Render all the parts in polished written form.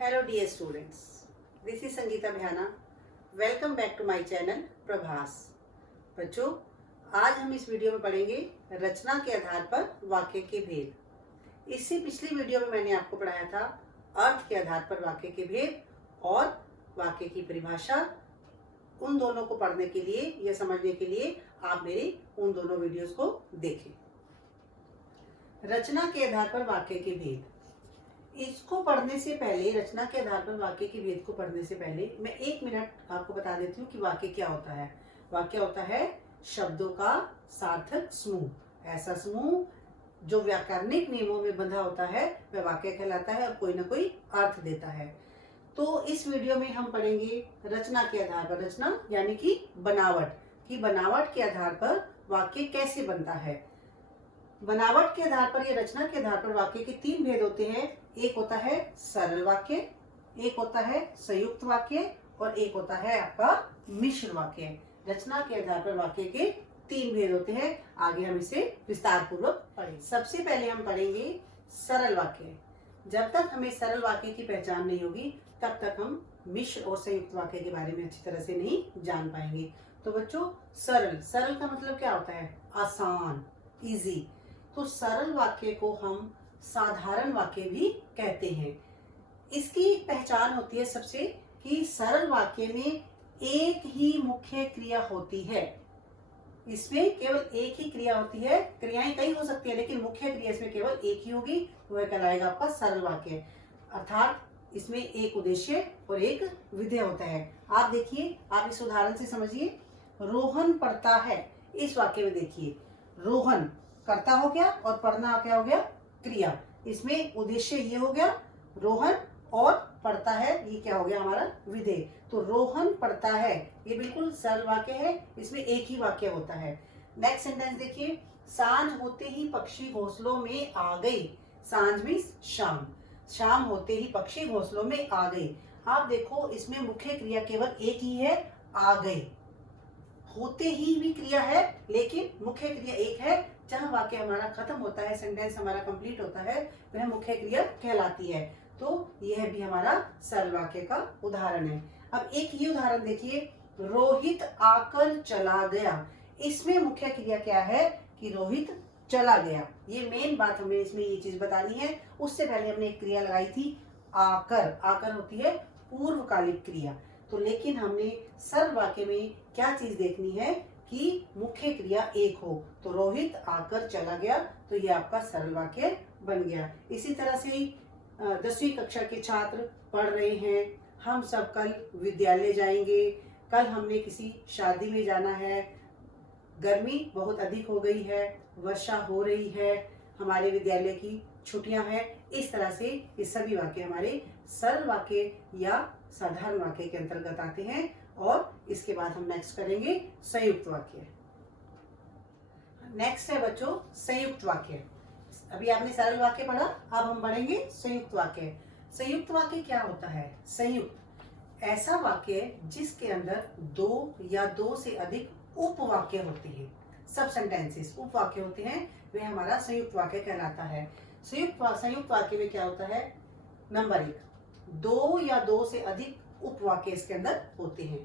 Hello dear students, this is Sangeeta Bhyana. Welcome back to my channel Prabhas. बच्चों, आज हम इस वीडियो में पढ़ेंगे रचना के आधार पर वाक्य के भेद। इससे पिछली वीडियो में मैंने आपको पढ़ाया था अर्थ के आधार पर वाक्य के भेद और वाक्य की परिभाषा। उन दोनों को पढ़ने के लिए या समझने के लिए आप मेरे उन दोनों वीडियोस को देखें। रचना के आधार पर वाक्य के भेद, इसको पढ़ने से पहले, रचना के आधार पर वाक्य के भेद को पढ़ने से पहले मैं 1 मिनट आपको बता देती हूँ कि वाक्य क्या होता है। वाक्य होता है शब्दों का सार्थक समूह। ऐसा समूह जो व्याकरणिक नियमों में बंधा होता है वह वाक्य कहलाता है और कोई ना कोई अर्थ देता है। तो इस वीडियो में हम पढ़ेंगे रचना के आधार पर, रचना यानी कि बनावट, कि बनावट के आधार पर वाक्य कैसे बनता है। बनावट के आधार पर या रचना के आधार पर वाक्य के 3 भेद होते हैं। एक होता है सरल वाक्य, एक होता है संयुक्त वाक्य और एक होता है आपका मिश्र वाक्य। रचना के आधार पर वाक्य के 3 भेद होते हैं। आगे हम इसे विस्तार पूर्वक पढ़ेंगे। सबसे पहले हम पढ़ेंगे सरल वाक्य। जब तक हमें सरल वाक्य की पहचान नहीं होगी तब तक हम मिश्र और संयुक्त वाक्य के बारे में अच्छी तरह से नहीं जान पाएंगे। तो बच्चों, सरल, सरल का मतलब क्या होता है? आसान, इजी। तो सरल वाक्य को हम साधारण वाक्य भी कहते हैं। इसकी पहचान होती है सबसे कि सरल वाक्य में एक ही मुख्य क्रिया होती है। इसमें केवल एक ही क्रिया होती है। क्रियाएं कई हो सकती है लेकिन मुख्य क्रिया इसमें केवल एक ही होगी, वह कहलाएगा आपका सरल वाक्य। अर्थात इसमें एक उद्देश्य और एक विधेय होता है। आप देखिए, आप इस उदाहरण से समझिए। रोहन पढ़ता है, इस वाक्य में देखिए, रोहन कर्ता हो गया और पढ़ना क्या हो गया? क्रिया। इसमें उद्देश्य ये हो गया रोहन, और पढ़ता है ये क्या हो गया? हमारा विधेय। तो रोहन पढ़ता है ये बिल्कुल सरल वाक्य है, इसमें एक ही वाक्य होता है। नेक्स्ट सेंटेंस देखिए, सांझ होते ही पक्षी घोंसलों में आ गई। सांझ मीन्स शाम, शाम होते ही पक्षी घोंसलों में आ गई। आप देखो, इसमें मुख्य क्रिया केवल एक ही है, आ गई। होते ही भी क्रिया है लेकिन मुख्य क्रिया एक है। जहां वाक्य हमारा खत्म होता है, सेंटेंस हमारा कंप्लीट होता है, वह मुख्य क्रिया कहलाती है। तो यह भी हमारा सरल वाक्य का उदाहरण है। अब एक ये उदाहरण देखिए, रोहित आकर चला गया। इसमें मुख्य क्रिया क्या है? कि रोहित चला गया। ये मेन बात हमें इसमें ये चीज बतानी है। उससे पहले हमने एक क्रिया लगाई थी आकर। आकर होती है पूर्वकालिक क्रिया। तो लेकिन हमने सरल वाक्य में क्या चीज देखनी है कि मुख्य क्रिया एक हो। तो रोहित आकर चला गया, तो ये आपका सरल वाक्य बन गया। इसी तरह से 10वीं कक्षा के छात्र पढ़ रहे हैं, हम सब कल विद्यालय जाएंगे। कल हमने किसी शादी में जाना है, गर्मी बहुत अधिक हो गई है, वर्षा हो रही है, हमारे विद्यालय की छुट्टियां हैं। इस तरह से ये सभी वाक्य हमारे सरल वाक्य या साधारण वाक्य के अंतर्गत आते हैं। और इसके बाद हम नेक्स्ट करेंगे संयुक्त वाक्य। नेक्स्ट है बच्चों संयुक्त वाक्य। अभी आपने सरल वाक्य पढ़ा, अब हम पढ़ेंगे संयुक्त वाक्य। संयुक्त वाक्य क्या होता है? संयुक्त ऐसा वाक्य जिसके अंदर 2 या 2 से अधिक उपवाक्य होते हैं। सब सेंटेंसेस उपवाक्य होते हैं, वे हमारा संयुक्त वाक्य कहलाता है। संयुक्त वाक्य में क्या होता है? नंबर 1, 2 या 2 से अधिक उपवाक्य इसके अंदर होते हैं।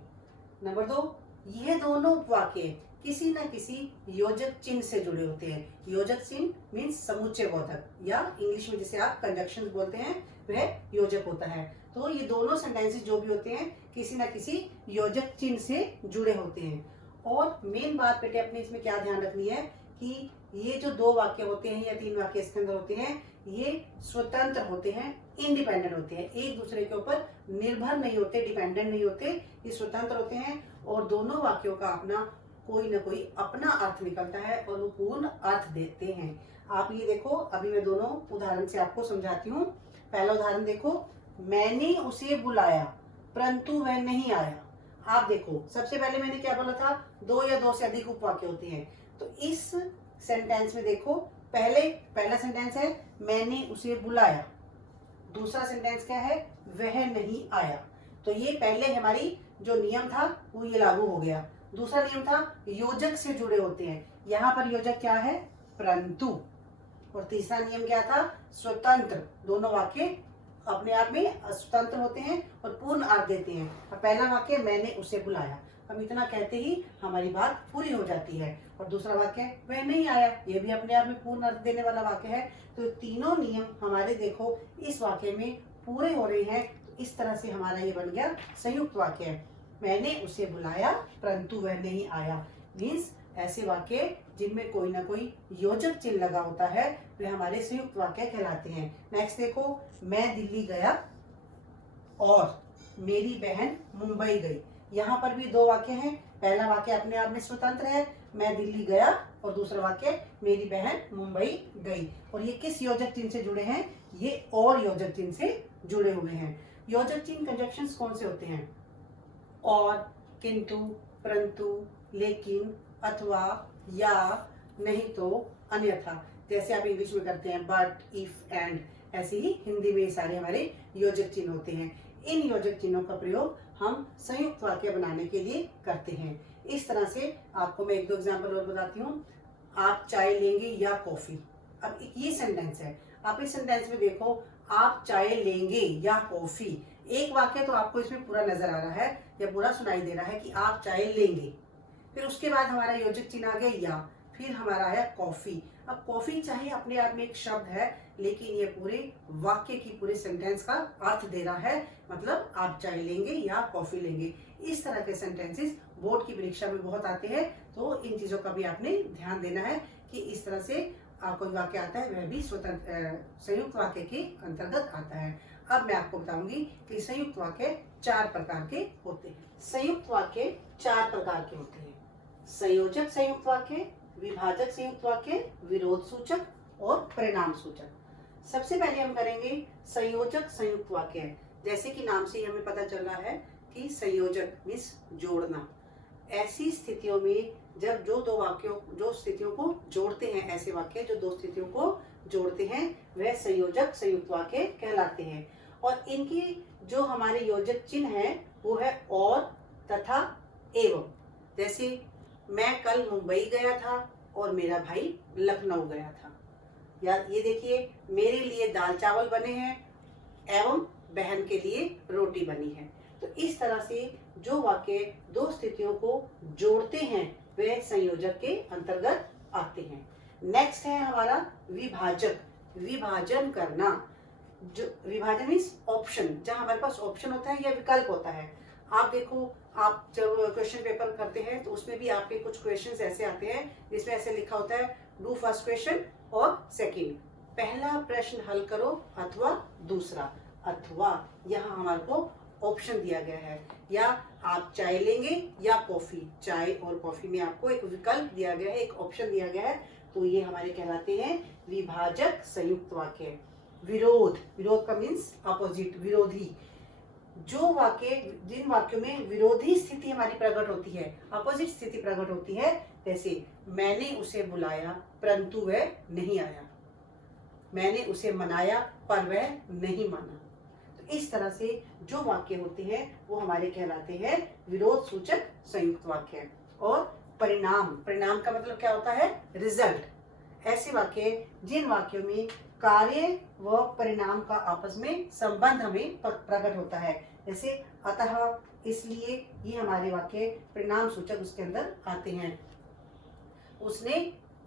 नंबर 2, यह दोनों उपवाक्य किसी न किसी योजक चिन्ह से जुड़े होते हैं। योजक चिन्ह मीन्स समुच्चय बोधक, या इंग्लिश में जिसे आप कंजक्शन बोलते हैं, वह योजक होता है। तो ये दोनों सेंटेंसेस जो भी होते हैं किसी न किसी योजक चिन्ह से जुड़े होते हैं। और मेन बात बेटे अपने इसमें क्या ध्यान रखनी है कि ये जो 2 वाक्य होते हैं या 3 वाक्य इसके अंदर होते हैं, ये स्वतंत्र होते हैं, इंडिपेंडेंट होते हैं, एक दूसरे के ऊपर निर्भर नहीं होते, डिपेंडेंट नहीं होते, ये स्वतंत्र होते हैं। और दोनों वाक्यों का अपना कोई ना कोई अपना अर्थ निकलता है और वो पूर्ण अर्थ देते हैं। आप ये देखो, अभी मैं दोनों उदाहरण से आपको समझाती हूँ। पहला उदाहरण देखो, मैंने उसे बुलाया परंतु वह नहीं आया। आप देखो, सबसे पहले मैंने क्या बोला था? 2 या 2 से अधिक उपवाक्य होते हैं। तो इस सेंटेंस में देखो, पहला सेंटेंस है मैंने उसे बुलाया, दूसरा सेंटेंस क्या है? वह नहीं आया। तो ये पहले हमारी जो नियम था वो ये लागू हो गया। दूसरा नियम था योजक से जुड़े होते हैं, यहाँ पर योजक क्या है? परंतु। और तीसरा नियम क्या था? स्वतंत्र। दोनों वाक्य अपने आप में स्वतंत्र होते हैं और पूर्ण अर्थ देते हैं। और पहला वाक्य मैंने उसे बुलाया, हम इतना कहते ही हमारी बात पूरी हो जाती है। और दूसरा वाक्य वह नहीं आया, ये भी अपने आप में पूर्ण अर्थ देने वाला वाक्य है। तो तीनों नियम हमारे देखो इस वाक्य में पूरे हो रहे हैं। तो इस तरह से हमारा ये बन गया संयुक्त वाक्य। मैंने उसे बुलाया परंतु वह नहीं आया, मीन्स ऐसे वाक्य जिनमें कोई ना कोई योजक चिन्ह लगा होता है वे हमारे संयुक्त वाक्य कहलाते हैं। नेक्स्ट देखो, मैं दिल्ली गया और मेरी बहन मुंबई गई। यहाँ पर भी दो वाक्य हैं। पहला वाक्य अपने आप में स्वतंत्र है, मैं दिल्ली गया, और दूसरा वाक्य मेरी बहन मुंबई गई। और ये किस योजक चिन्ह से जुड़े हैं? ये और योजक चिन्ह से जुड़े हुए हैं। योजक चिन्ह कंजक्शंस कौन से होते हैं? और, किंतु, परंतु, लेकिन, अथवा, या, नहीं तो, अन्यथा। जैसे आप इंग्लिश में करते हैं बट, इफ, एंड, ऐसे ही हिंदी में सारे हमारे योजक चिन्ह होते हैं। इन योजक चिन्हों का प्रयोग हम संयुक्त वाक्य बनाने के लिए करते हैं। इस तरह से आपको मैं एक दो एग्जाम्पल और बताती हूँ। आप चाय लेंगे या कॉफी। अब ये सेंटेंस है, आप इस सेंटेंस में देखो, आप चाय लेंगे या कॉफी। एक वाक्य तो आपको इसमें पूरा नजर आ रहा है या पूरा सुनाई दे रहा है कि आप चाय लेंगे। फिर उसके बाद हमारा योजक चिन्ह आ गया या, फिर हमारा आया कॉफी। अब कॉफी चाहे अपने आप में एक शब्द है, लेकिन ये पूरे वाक्य की, पूरे सेंटेंस का अर्थ दे रहा है। मतलब आप चाय लेंगे या कॉफी लेंगे। इस तरह के सेंटेंसेस बोर्ड की परीक्षा में बहुत आते हैं। तो इन चीजों का भी आपने ध्यान देना है कि इस तरह से कोई वाक्य आता है वह भी स्वतंत्र संयुक्त वाक्य के अंतर्गत आता है। अब मैं आपको बताऊंगी कि संयुक्त वाक्य 4 प्रकार के होते हैं। संयुक्त वाक्य 4 प्रकार के होते हैं। संयोजक संयुक्त वाक्य, विभाजक संयुक्त वाक्य, विरोध सूचक और परिणाम सूचक। सबसे पहले हम करेंगे संयोजक संयुक्त वाक्य। जैसे कि नाम से ही हमें पता चल रहा है कि संयोजक मीन्स जोड़ना। ऐसी स्थितियों में जब जो स्थितियों को जोड़ते हैं, ऐसे वाक्य जो दो स्थितियों को जोड़ते हैं, वह संयोजक संयुक्त वाक्य कहलाते हैं। और इनकी जो हमारे योजक चिन्ह है वो है और, तथा, एवं। जैसे मैं कल मुंबई गया था और मेरा भाई लखनऊ गया था। या ये देखिए, मेरे लिए दाल चावल बने हैं एवं बहन के लिए रोटी बनी है। तो इस तरह से जो वाक्य दो स्थितियों को जोड़ते हैं वे संयोजक के अंतर्गत आते हैं। नेक्स्ट है हमारा विभाजक, विभाजन करना। जो विभाजन मीन्स ऑप्शन, जहां हमारे पास ऑप्शन होता है या विकल्प होता है। आप देखो, आप जब क्वेश्चन पेपर करते हैं तो उसमें भी आपके कुछ क्वेश्चंस ऐसे आते हैं जिसमें ऐसे लिखा होता है डू फर्स्ट क्वेश्चन और सेकंड, पहला प्रश्न हल करो अथवा दूसरा। अथवा यहाँ हमारे को ऑप्शन दिया गया है, या आप चाय लेंगे या कॉफी। चाय और कॉफी में आपको एक विकल्प दिया गया है, एक ऑप्शन दिया गया है। तो ये हमारे कहलाते हैं विभाजक संयुक्त वाक्य। विरोध, विरोध का मीन्स अपोजिट, विरोधी। जो वाक्य, जिन वाक्यों में विरोधी स्थिति हमारी प्रकट होती है, अपोजिट स्थिति प्रकट होती है, जैसे मैंने उसे बुलाया परंतु वह नहीं आया, मैंने उसे मनाया पर वह नहीं माना। तो इस तरह से जो वाक्य होते हैं वो हमारे कहलाते हैं विरोध सूचक संयुक्त वाक्य। और परिणाम, परिणाम का मतलब क्या होता है? रिजल्ट। ऐसे वाक्य जिन वाक्यों में कार्य व परिणाम का आपस में संबंध हमें प्रकट होता है, जैसे अतः, इसलिए, ये हमारे वाक्य परिणाम सूचक उसके अंदर आते हैं। उसने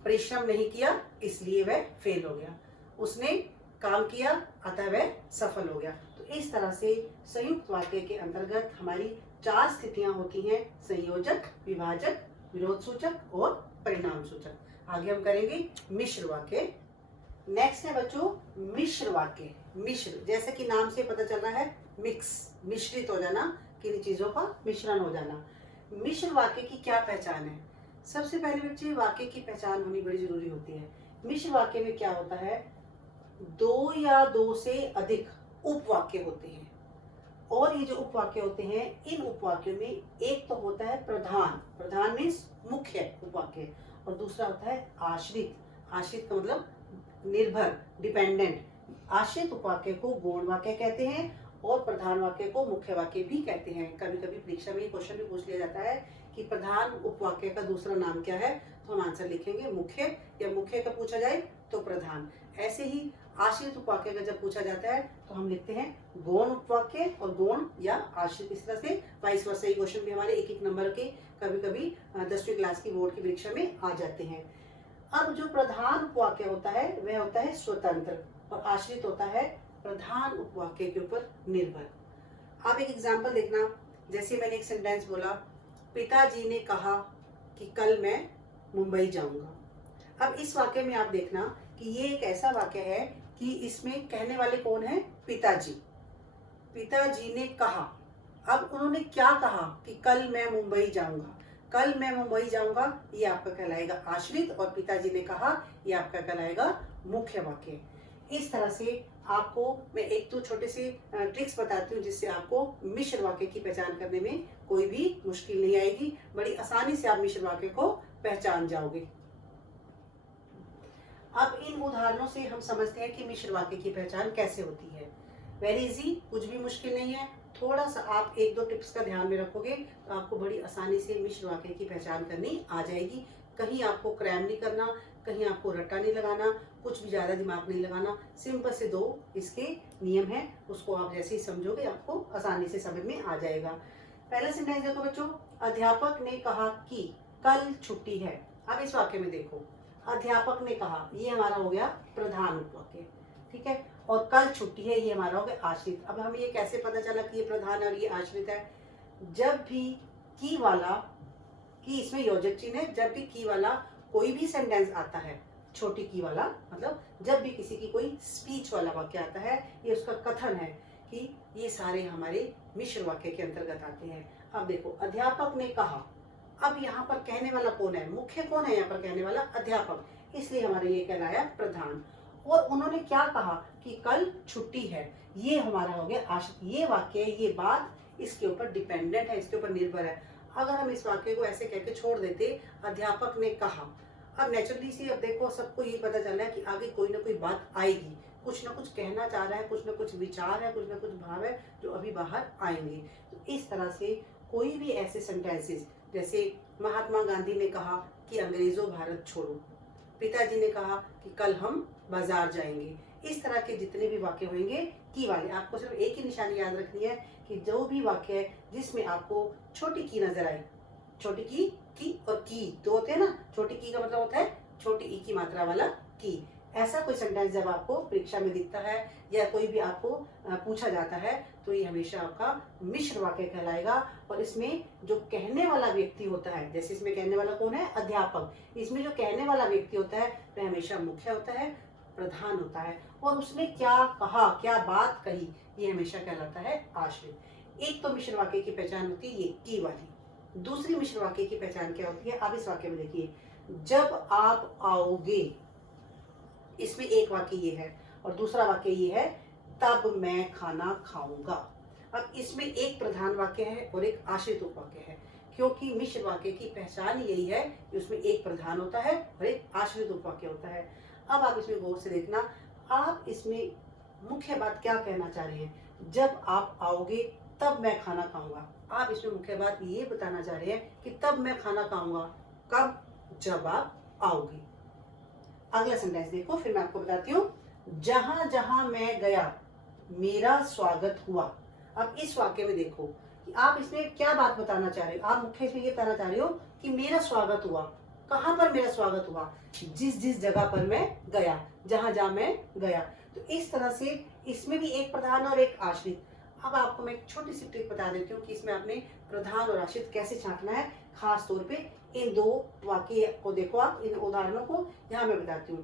परिश्रम नहीं किया इसलिए वह फेल हो गया, उसने काम किया अतः वह सफल हो गया। तो इस तरह से संयुक्त वाक्य के अंतर्गत हमारी 4 स्थितियां होती हैं, संयोजक, विभाजक, विरोध सूचक और परिणाम सूचक। आगे हम करेंगे मिश्र वाक्य। नेक्स्ट है बच्चों मिश्र वाक्य। मिश्र, जैसे कि नाम से पता चल रहा है मिक्स, मिश्रित हो जाना, किन चीजों का मिश्रण हो जाना। मिश्र वाक्य की क्या पहचान है? सबसे पहले बच्चे वाक्य की पहचान होनी बड़ी जरूरी होती है। मिश्र वाक्य में क्या होता है? 2 या 2 से अधिक उपवाक्य होते हैं। और ये जो उपवाक्य होते हैं, इन उपवाक्यों में एक तो होता है प्रधान, प्रधान मीन्स मुख्य उपवाक्य, और दूसरा होता है आश्रित। आश्रित का मतलब निर्भर, डिपेंडेंट। आश्रित उपवाक्य को गौण वाक्य कहते हैं और प्रधान वाक्य को मुख्य वाक्य भी कहते हैं। कभी कभी परीक्षा में क्वेश्चन भी पूछ लिया जाता है कि प्रधान उपवाक्य का दूसरा नाम क्या है, तो हम आंसर लिखेंगे मुख्य, या मुख्य का पूछा जाए तो प्रधान। ऐसे ही आश्रित उपवाक्य का जब पूछा जाता है तो हम लिखते हैं गौण उपवाक्य और गौण या आश्रित। इस तरह से वाइस वर्सा ये क्वेश्चन भी हमारे एक एक नंबर के कभी कभी 10वीं क्लास की बोर्ड की परीक्षा में आ जाते हैं। अब जो प्रधान उपवाक्य होता है वह होता है स्वतंत्र और आश्रित होता है प्रधान उपवाक्य के ऊपर निर्भर। आप एक एग्जाम्पल देखना, जैसे मैंने एक सेंटेंस बोला, पिताजी ने कहा कि कल मैं मुंबई जाऊंगा। अब इस वाक्य में आप देखना कि ये एक ऐसा वाक्य है कि इसमें कहने वाले कौन है? पिताजी। पिताजी ने कहा, अब उन्होंने क्या कहा कि कल मैं मुंबई जाऊंगा। कल मैं मुंबई जाऊंगा ये आपका कहलाएगा आश्रित और पिताजी ने कहा ये आपका कहलाएगा मुख्य वाक्य। इस तरह से आपको मैं एक तो छोटे से ट्रिक्स बताती हूँ जिससे आपको मिश्र वाक्य की पहचान करने में कोई भी मुश्किल नहीं आएगी। बड़ी आसानी से आप मिश्र वाक्य को पहचान जाओगे। अब इन उदाहरणों से हम समझते हैं कि मिश्र वाक्य की पहचान कैसे होती है। वेरी इजी, कुछ भी मुश्किल नहीं है। थोड़ा सा आप एक दो टिप्स का ध्यान में रखोगे तो आपको बड़ी आसानी से मिश्र वाक्य की पहचान करनी आ जाएगी। कहीं आपको क्रैम नहीं करना, कहीं आपको रट्टा नहीं लगाना, कुछ भी ज्यादा दिमाग नहीं लगाना। सिंपल से दो इसके नियम है, उसको आप जैसे ही समझोगे आपको आसानी से समझ में आ जाएगा। पहला सेंटेंस देखो बच्चों, अध्यापक ने कहा कि कल छुट्टी है। अब इस वाक्य में देखो, अध्यापक ने कहा, ये हमारा हो गया प्रधान उपवाक्य, ठीक है, और कल छुट्टी है ये हमारा हो गया आश्रित। अब हमें ये कैसे पता चला कि ये प्रधान और ये आश्रित है? जब भी की वाला, की इसमें योजक चिन्ह है, जब भी की वाला कोई भी सेंटेंस आता है, छोटी की वाला मतलब जब भी किसी की कोई स्पीच वाला वाक्य आता है, ये उसका कथन है कि ये सारे हमारे मिश्र वाक्य के अंतर्गत आते हैं। अब देखो, अध्यापक ने कहा, अब यहाँ पर कहने वाला कौन है? मुख्य कौन है यहाँ पर कहने वाला? अध्यापक, इसलिए हमारा ये कहलाया प्रधान। और उन्होंने क्या कहा कि कल छुट्टी है, ये हमारा हो गया आश्रित। ये वाक्य, ये बात इसके ऊपर डिपेंडेंट है, इसके ऊपर निर्भर है। अगर हम इस वाक्य को ऐसे कह के छोड़ देते, अध्यापक ने कहा, अब नेचुरली से अब देखो सबको ये पता चल रहा है कि आगे कोई ना कोई बात आएगी, कुछ ना कुछ कहना चाह रहा है, कुछ ना कुछ विचार है, कुछ ना कुछ भाव है जो अभी बाहर आएंगे। तो इस तरह से कोई भी ऐसे सेंटेंसेस, जैसे महात्मा गांधी ने कहा कि अंग्रेजों भारत छोड़ो, पिताजी ने कहा कि कल हम बाजार जाएंगे, इस तरह के जितने भी वाक्य होंगे की वाले, आपको सिर्फ एक ही निशानी याद रखनी है कि जो भी वाक्य है जिसमें आपको छोटी की नजर आए, छोटी की और की दो होते हैं ना, छोटी की का मतलब होता है छोटी ई की मात्रा वाला की। ऐसा कोई सेंटेंस जब आपको परीक्षा में दिखता है या कोई भी आपको पूछा जाता है तो ये हमेशा आपका मिश्र वाक्य कहलाएगा। और इसमें जो कहने वाला व्यक्ति होता है, जैसे इसमें कहने वाला कौन है? अध्यापक, इसमें जो कहने वाला व्यक्ति होता है वह हमेशा मुख्य होता है, प्रधान होता है, और उसने क्या कहा, क्या बात कही, ये हमेशा कहलाता है आश्रित। एक तो मिश्र वाक्य की पहचान होती है ये की वाली। दूसरी मिश्र वाक्य की पहचान क्या होती है? आप इस वाक्य में देखिए, जब आप आओगे, इसमें एक वाक्य ये है और दूसरा वाक्य ये है, तब मैं खाना खाऊंगा। अब इसमें एक प्रधान वाक्य है और एक आश्रित उपवाक्य है, क्योंकि मिश्र वाक्य की पहचान यही है कि उसमें एक प्रधान होता है और एक आश्रित उपवाक्य होता है। अब आप इसमें गौर से देखना, आप इसमें मुख्य बात क्या कहना चाह रहे हैं? जब आप आओगे तब मैं खाना खाऊंगा। आप इसमें मुख्य बात ये बताना चाह रहे हैं कि तब मैं खाना खाऊंगा, कब? जब आप आओगे। अगला सेंटेंस देखो, फिर मैं आपको बताती हूँ, जहां जहां मैं गया मेरा स्वागत हुआ। अब इस वाक्य में देखो कि आप इसमें क्या बात बताना चाह रहे हो? आप मुख्य इसमें ये बताना चाह रहे हो कि मेरा स्वागत हुआ। कहाँ पर मेरा स्वागत हुआ? जिस जिस जगह पर मैं गया, जहां जहां मैं गया। तो इस तरह से इसमें भी एक प्रधान और एक आश्रित। अब आपको मैं एक छोटी सी ट्रिक बता देती हूँ कि इसमें आपने प्रधान और आश्रित कैसे छांटना है। खास तौर पे इन दो वाक्य को देखो, आप इन उदाहरणों को यहाँ मैं बताती हूँ।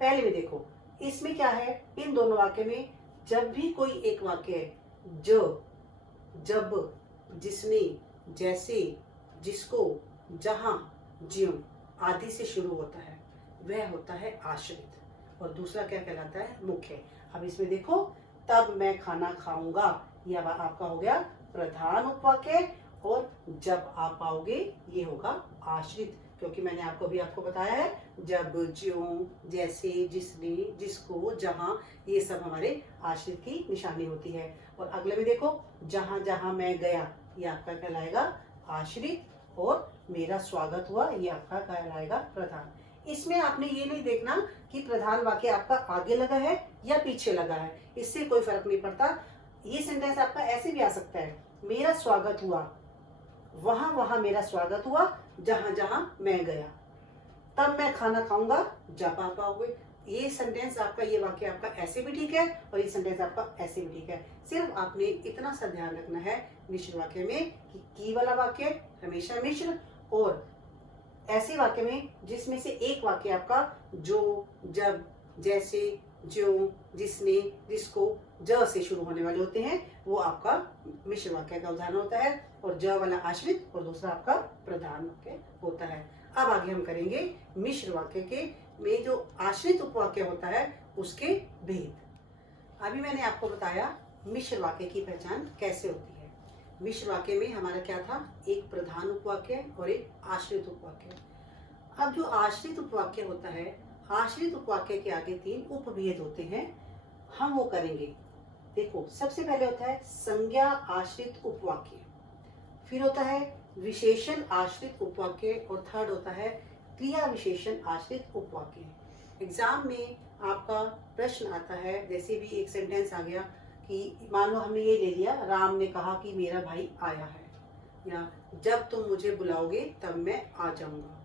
पहले में देखो, इसमें क्या है? इन दोनों वाक्य में जब भी कोई एक वाक्य है, जो, जब, जिसने, जैसे, जिसको, जहां, ज्यों आदि से शुरू होता है वह होता है आश्रित और दूसरा क्या कहलाता है? मुख्य। अब इसमें देखो, तब मैं खाना खाऊंगा, यह आपका हो गया प्रधान उपवाक्य, और जब आप आओगे ये होगा आश्रित, क्योंकि मैंने आपको बताया है, जब, ज्यों, जैसे, जिसने, जिसको, जहां, ये सब हमारे आश्रित की निशानी होती है। और अगले में देखो, जहां जहां मैं गया, ये आपका कहलाएगा आश्रित, और मेरा स्वागत हुआ ये आपका कहलाएगा प्रधान। इसमें आपने ये नहीं देखना कि प्रधान वाक्य आपका आगे लगा है या पीछे लगा है, इससे कोई फर्क नहीं पड़ता। ये सेंटेंस आपका ऐसे भी आ सकता है, मेरा स्वागत हुआ, वहां वहां मेरा स्वागत हुआ, जहां जहां मैं गया, तब मैं खाना खाऊंगा जब आप आओगे। ये सेंटेंस आपका, ये वाक्य आपका ऐसे भी ठीक है और ये सेंटेंस आपका ऐसे भी ठीक है। सिर्फ आपने इतना सा ध्यान रखना है मिश्र वाक्य में कि की वाला वाक्य हमेशा मिश्र, और ऐसे वाक्य में जिसमें से एक वाक्य आपका जो, जब, जैसे, ज्यों, जिसने, जिसको ज से शुरू होने वाले होते हैं, वो आपका मिश्र वाक्य का उदाहरण होता है, और ज वाला आश्रित और दूसरा आपका प्रधान वाक्य होता है। अब आगे हम करेंगे मिश्र वाक्य के में जो आश्रित उपवाक्य होता है उसके भेद। अभी मैंने आपको बताया मिश्र वाक्य की पहचान कैसे होती है। मिश्र वाक्य में हमारा क्या था, एक प्रधान उपवाक्य और एक आश्रित उपवाक्य। अब जो आश्रित उपवाक्य होता है, आश्रित उपवाक्य के आगे 3 उपभेद होते हैं, हम वो करेंगे। देखो, सबसे पहले होता है संज्ञा आश्रित उपवाक्य, फिर होता है विशेषण आश्रित उपवाक्य, और थर्ड होता है क्रिया विशेषण आश्रित उपवाक्य। एग्जाम में आपका प्रश्न आता है, जैसे भी एक सेंटेंस आ गया कि मान लो हमने ये ले लिया, राम ने कहा कि मेरा भाई आया है, या जब तुम मुझे बुलाओगे तब मैं आ जाऊंगा।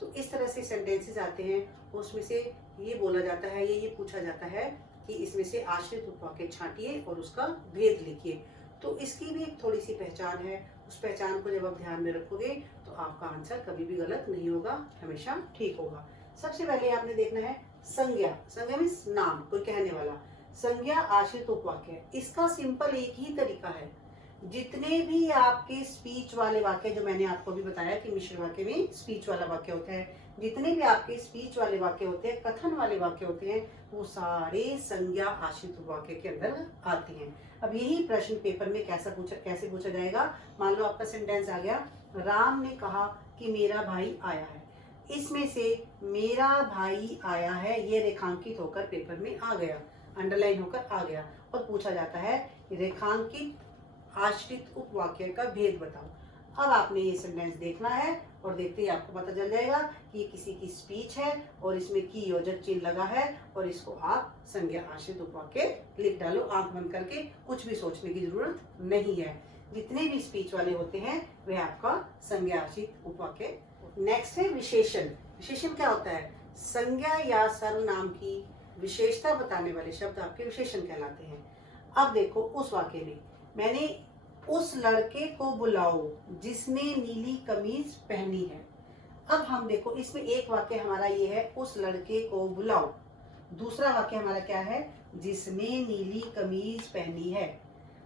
तो इस तरह से सेंटेंसेस आते हैं, उसमें से ये बोला जाता है, ये पूछा जाता है कि इसमें से आश्रित उपवाक्य छांटिए और उसका भेद लिखिए। तो इसकी भी एक थोड़ी सी पहचान है, उस पहचान को जब आप ध्यान में रखोगे तो आपका आंसर कभी भी गलत नहीं होगा, हमेशा ठीक होगा। सबसे पहले आपने देखना है संज्ञा। संज्ञा मीन्स नाम, कोई कहने वाला। संज्ञा आश्रित उपवाक्य, इसका सिंपल एक ही तरीका है। जितने भी आपके स्पीच वाले वाक्य, जो मैंने आपको भी बताया कि मिश्र वाक्य में स्पीच वाला वाक्य होता है, जितने भी आपके स्पीच वाले वाक्य होते हैं, कथन वाले वाक्य होते हैं, वो सारे संज्ञा आश्रित उपवाक्य के अंदर आते हैं। अब यही प्रश्न पेपर में कैसे पूछा जाएगा। मान लो आपका सेंटेंस आ गया, राम ने कहा कि मेरा भाई आया है। इसमें से मेरा भाई आया है ये रेखांकित होकर पेपर में आ गया, अंडरलाइन होकर आ गया, और पूछा जाता है रेखांकित आश्रित उपवाक्य का भेद बताओ। अब आपने ये सेंटेंस देखना है, और देखते ही आपको पता चल जाएगा कि ये किसी की स्पीच है और इसमें की योजक चिन्ह लगा है, और इसको आप संज्ञा आश्रित उपवाक्य लिख डालो आंख बंद करके, कुछ भी सोचने की जरूरत नहीं है। जितने भी स्पीच वाले होते हैं वे आपका संज्ञा आश्रित उपवाक्य। नेक्स्ट है विशेषण। विशेषण क्या होता है, संज्ञा या सर्वनाम की विशेषता बताने वाले शब्द आपके विशेषण कहलाते हैं। अब देखो, उस वाक्य में मैंने उस लड़के को बुलाओ जिसने नीली कमीज पहनी है। अब हम देखो, इसमें एक वाक्य हमारा ये है उस लड़के को बुलाओ, दूसरा वाक्य हमारा क्या है, जिसने नीली कमीज पहनी है।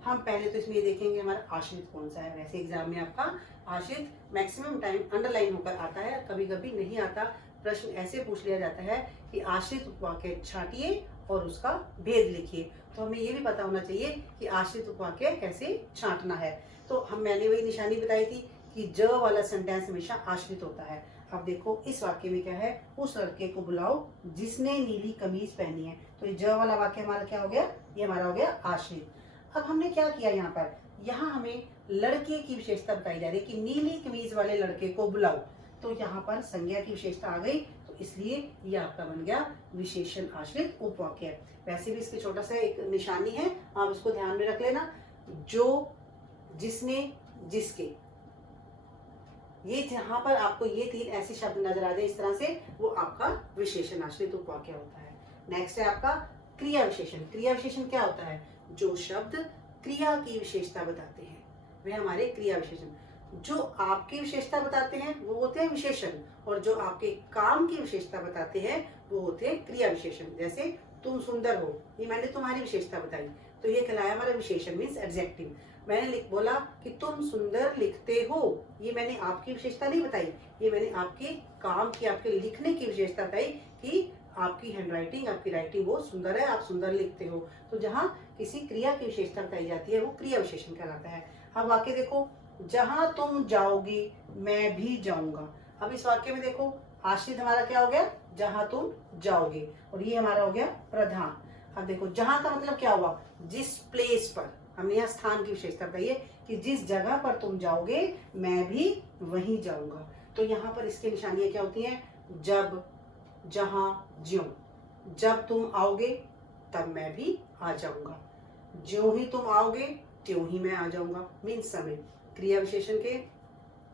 हम पहले तो इसमें ये देखेंगे हमारा आश्रित कौन सा है। वैसे एग्जाम में आपका आश्रित मैक्सिमम टाइम अंडरलाइन होकर आता है, कभी कभी नहीं आता। प्रश्न ऐसे पूछ लिया जाता है कि आश्रित उपवाक्य छांटिए और उसका भेद लिखिए। तो हमें ये भी पता होना चाहिए कि आश्रित उपवाक्य कैसे छांटना है। तो मैंने वही निशानी बताई थी कि ज वाला सेंटेंस हमेशा आश्रित होता है। अब देखो, इस वाक्य में क्या है, उस लड़के को बुलाओ जिसने नीली कमीज पहनी है। तो ये ज वाला वाक्य हमारा क्या हो गया, ये हमारा हो गया आश्रित। अब हमने क्या किया यहाँ पर, यहाँ हमें लड़के की विशेषता बताई जा रही है कि नीली कमीज वाले लड़के को बुलाओ। तो यहाँ पर संज्ञा की विशेषता आ गई, तो इसलिए ये आपका बन गया विशेषण आश्रित उपवाक्य। वैसे भी इसके छोटा सा एक निशानी है, आप इसको ध्यान में रख लेना। जो, जिसने, जिसके, ये जहां पर आपको ये 3 ऐसे शब्द नजर आ जाए इस तरह से, वो आपका विशेषण आश्रित उपवाक्य होता है। नेक्स्ट है आपका क्रिया विशेषण। क्रिया विशेषण क्या होता है, जो शब्द क्रिया की विशेषता बताते हैं वे हमारे क्रिया विशेषण। जो आपकी विशेषता बताते हैं वो होते हैं विशेषण, और जो आपके काम की विशेषता बताते हैं वो होते हैं क्रिया विशेषण। जैसे तुम सुंदर हो, ये मैंने तुम्हारी विशेषता बताई, तो ये कहलाया हमारा विशेषण मीन्स एडजेक्टिव। मैंने बोला कि तुम सुंदर लिखते हो, ये मैंने आपकी विशेषता नहीं बताई, ये मैंने आपके काम की, आपके लिखने की विशेषता बताई कि आपकी हैंडराइटिंग, आपकी राइटिंग बहुत सुंदर है, आप सुंदर लिखते हो। तो जहाँ किसी क्रिया की विशेषता बताई जाती है वो क्रिया विशेषण कहलाता है। अब वाक्य देखो, जहां तुम जाओगी मैं भी जाऊंगा। अब इस वाक्य में देखो, आश्रित हमारा क्या हो गया, जहां तुम जाओगे, और ये हमारा हो गया प्रधान। अब देखो, जहां का मतलब क्या हुआ, जिस प्लेस पर, हमने यहाँ स्थान की विशेषता बताई है कि जिस जगह पर तुम जाओगे मैं भी वहीं जाऊंगा। तो यहाँ पर इसकी निशानियां क्या होती हैं, जब, जहां ज्यों, जब तुम आओगे तब मैं भी आ जाऊंगा, ज्यों ही तुम आओगे त्यों ही मैं आ जाऊंगा। मीन्स समय। क्रिया विशेषण के,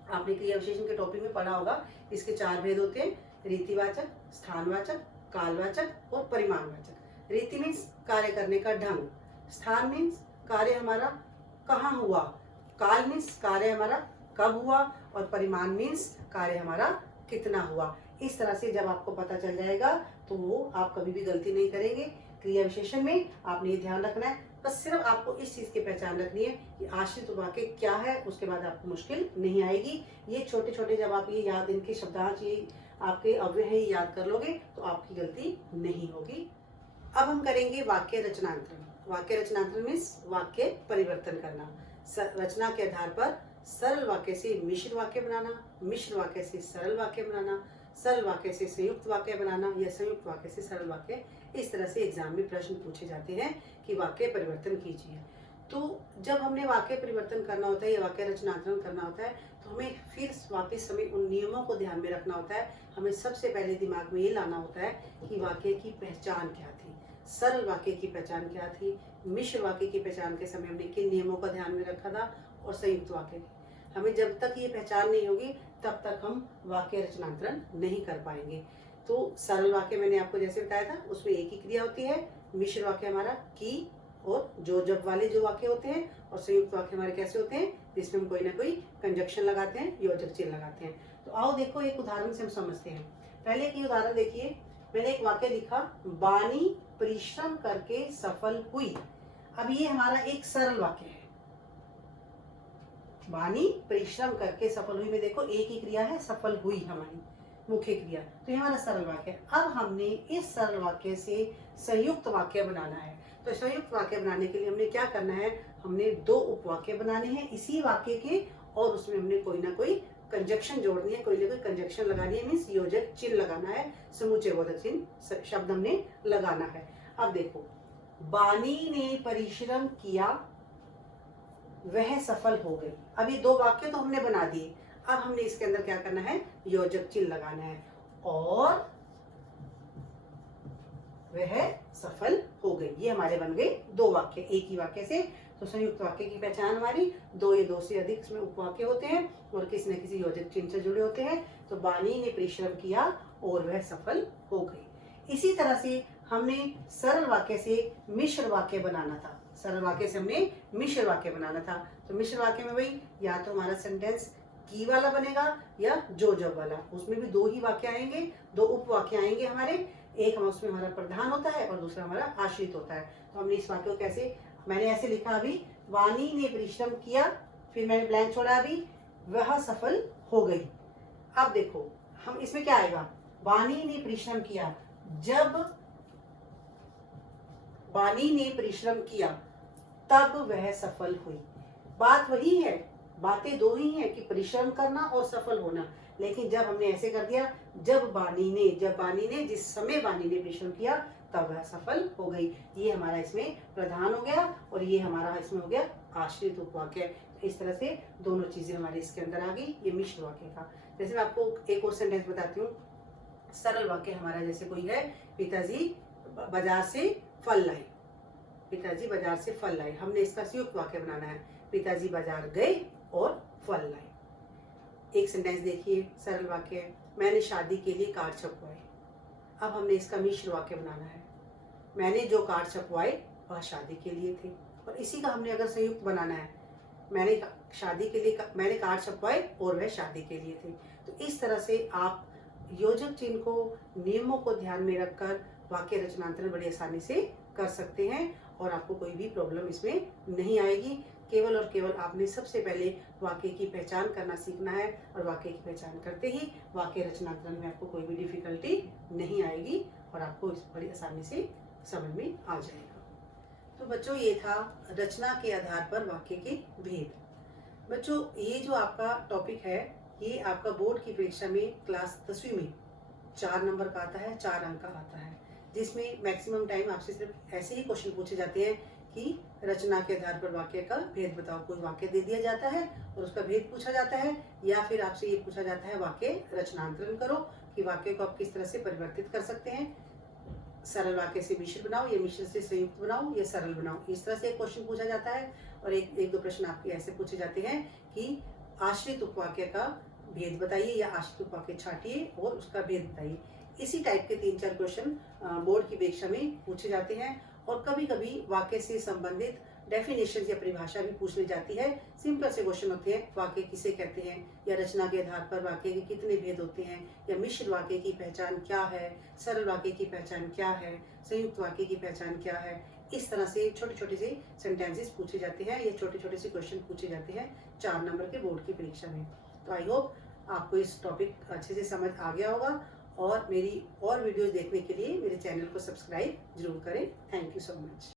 आपने क्रिया विशेषण के टॉपिक में पढ़ा होगा, इसके 4 भेद होते हैं, रीतिवाचक, स्थानवाचक, कालवाचक और परिमाणवाचक। रीति मीन्स कार्य करने का ढंग, स्थान मीन्स कार्य हमारा कहाँ हुआ, काल मीन्स कार्य हमारा कब हुआ, और परिमाण मीन्स कार्य हमारा कितना हुआ। इस तरह से जब आपको पता चल जाएगा तो वो आप कभी भी गलती नहीं करेंगे। क्रिया विशेषण में आपने ये ध्यान रखना है, बस सिर्फ आपको इस चीज की पहचान रखनी है कि आश्रित वाक्य क्या है, उसके बाद आपको मुश्किल नहीं आएगी। ये छोटे छोटे जब आप ये याद, इनके शब्दांश ये आपके अव्यय है, याद कर लोगे तो आपकी गलती नहीं होगी। अब हम करेंगे वाक्य रचनांतरण। वाक्य रचनांतरण मीन्स वाक्य परिवर्तन करना। रचना के आधार पर सरल वाक्य से मिश्र वाक्य बनाना, मिश्र वाक्य से सरल वाक्य बनाना, सरल वाक्य से संयुक्त वाक्य बनाना, या संयुक्त वाक्य से सरल वाक्य। इस तरह से एग्जाम में प्रश्न पूछे जाते हैं कि वाक्य परिवर्तन कीजिए। तो जब हमने वाक्य परिवर्तन करना होता है या वाक्य रचनांतरण करना होता है तो हमें फिर वापस हमें उन नियमों को ध्यान में रखना होता है। हमें सबसे पहले दिमाग में ये लाना होता है कि वाक्य की पहचान क्या थी, सरल वाक्य की पहचान क्या थी, मिश्र वाक्य की पहचान के समय हमने किन नियमों का ध्यान में रखा था, और संयुक्त वाक्य की। हमें जब तक ये पहचान नहीं होगी तब तक हम वाक्य रचनांतरण नहीं कर पाएंगे। तो सरल वाक्य मैंने आपको जैसे बताया था, उसमें एक ही क्रिया होती है। मिश्र वाक्य हमारा की और जो जब वाले जो वाक्य होते हैं, और संयुक्त वाक्य हमारे कैसे होते हैं, जिसमें हम कोई ना कोई कंजक्शन लगाते हैं, योजक चिन्ह लगाते हैं। तो आओ देखो एक उदाहरण से हम समझते हैं। पहले की उदाहरण देखिए, मैंने एक वाक्य लिखा, बानी परिश्रम करके सफल हुई। अब ये हमारा एक सरल वाक्य है। बानी परिश्रम करके सफल हुई में देखो एक ही क्रिया है, सफल हुई हमारी मुख्य क्रिया, तो ये हमारा सरल वाक्य है। अब हमने इस सरल वाक्य से संयुक्त वाक्य बनाना है। तो संयुक्त वाक्य बनाने के लिए हमने क्या करना है, हमने 2 उपवाक्य बनाने हैं इसी वाक्य के, और उसमें हमने कोई ना कोई कंजक्शन जोड़नी है, कोई ना कोई कंजक्शन लगानी है, मीन्स योजक चिन्ह लगाना है, समुच्चय बोधक चिन्ह शब्द हमने लगाना है। अब देखो, बानी ने परिश्रम किया, वह सफल हो गई। अब ये 2 वाक्य तो हमने बना दिए। अब हमने इसके अंदर क्या करना है, योजक चिन्ह लगाना है, और वह सफल हो गई। ये हमारे बन गए 2 वाक्य एक ही वाक्य से। तो संयुक्त वाक्य की पहचान हमारी 2 या 2 से अधिक इसमें उपवाक्य होते हैं और किसी न किसी योजक चिन्ह से जुड़े होते हैं। तो बानी ने परिश्रम किया और वह सफल हो गई। इसी तरह से हमने सरल वाक्य से मिश्र वाक्य बनाना था। सरल वाक्य से हमने मिश्र वाक्य बनाना था। तो मिश्र वाक्य में वही, या तो हमारा सेंटेंस की वाला बनेगा या जो जब वाला। उसमें भी 2 ही वाक्य आएंगे, 2 उपवाक्य आएंगे हमारे। एक हम उसमें हमारा प्रधान होता है और दूसरा हमारा आश्रित होता है। तो हमने इस वाक्य को कैसे, मैंने ऐसे लिखा अभी, वानी ने परिश्रम किया, फिर मैंने ब्लैंक छोड़ा अभी, वह सफल हो गई। अब देखो हम इसमें क्या आएगा, वानी ने परिश्रम किया, जब वानी ने परिश्रम किया तब वह सफल हुई। बात वही है, बातें 2 ही हैं कि परिश्रम करना और सफल होना। लेकिन जब हमने ऐसे कर दिया, जब बानी ने जिस समय बानी ने परिश्रम किया तब वह सफल हो गई। ये हमारा इसमें प्रधान हो गया और ये हमारा इसमें हो गया आश्रित उपवाक्य। इस तरह से दोनों चीजें हमारे इसके अंदर आ गई। ये मिश्र वाक्य था। जैसे मैं आपको एक और सेंटेंस बताती हूँ। सरल वाक्य हमारा जैसे कोई है, पिताजी बाजार से फल लाए, पिताजी बाजार से फल लाए। हमने इसका संयुक्त वाक्य बनाना है, पिताजी बाजार गए और फल लाए। एक सेंटेंस देखिए, सरल वाक्य, मैंने शादी के लिए कार्ड छपवाए। अब हमने इसका मिश्र वाक्य बनाना है, मैंने जो कार्ड छपवाए वह शादी के लिए थे। और इसी का हमने अगर संयुक्त बनाना है, मैंने शादी के लिए मैंने कार्ड छपवाए और वह शादी के लिए थे। तो इस तरह से आप योजक चिन्ह को, नियमों को ध्यान में रखकर वाक्य रचनांतरण बड़ी आसानी से कर सकते हैं और आपको कोई भी प्रॉब्लम इसमें नहीं आएगी। केवल और केवल आपने सबसे पहले वाक्य की पहचान करना सीखना है, और वाक्य की पहचान करते ही वाक्य रचनांतरण में आपको कोई भी डिफिकल्टी नहीं आएगी और आपको इस बड़ी आसानी से समझ में आ जाएगा। तो बच्चों, ये था रचना के आधार पर वाक्य के भेद। बच्चों, ये जो आपका टॉपिक है, ये आपका बोर्ड की परीक्षा में क्लास 10वीं में 4 नंबर का आता है, 4 अंक का आता है, जिसमें मैक्सिमम टाइम आपसे सिर्फ ऐसे ही क्वेश्चन पूछे जाते हैं कि रचना के आधार पर वाक्य का भेद बताओ। कोई वाक्य दे दिया जाता है और उसका भेद पूछा जाता है, या फिर आपसे ये पूछा जाता है वाक्य रचनांतरण करो। कि वाक्य को आप किस तरह से परिवर्तित कर सकते हैं। सरल वाक्य से मिश्र बनाओ या मिश्र से संयुक्त बनाओ या सरल बनाओ, इस तरह से एक क्वेश्चन पूछा जाता है। और एक दो प्रश्न आपके ऐसे पूछे जाते हैं कि आश्रित उपवाक्य का भेद बताइए या आश्रित उपवाक्य छाटिए और उसका भेद बताइए। इसी टाइप के 3-4 क्वेश्चन बोर्ड की परीक्षा में पूछे जाते हैं। और कभी कभी वाक्य से संबंधित डेफिनेशन या परिभाषा भी पूछ ली जाती है। सिंपल से क्वेश्चन होते हैं, वाक्य किसे कहते हैं, या रचना के आधार पर वाक्य के कितने भेद होते हैं, या मिश्र वाक्य की पहचान क्या है, सरल वाक्य की पहचान क्या है, संयुक्त वाक्य की पहचान क्या है। इस तरह से छोटे छोटे से सेंटेंसेस पूछे जाते हैं या छोटे छोटे से क्वेश्चन पूछे जाते हैं 4 नंबर के बोर्ड की परीक्षा में। तो आई होप आपको इस टॉपिक अच्छे से समझ आ गया होगा। और मेरी और वीडियोस देखने के लिए मेरे चैनल को सब्सक्राइब जरूर करें। Thank you so much.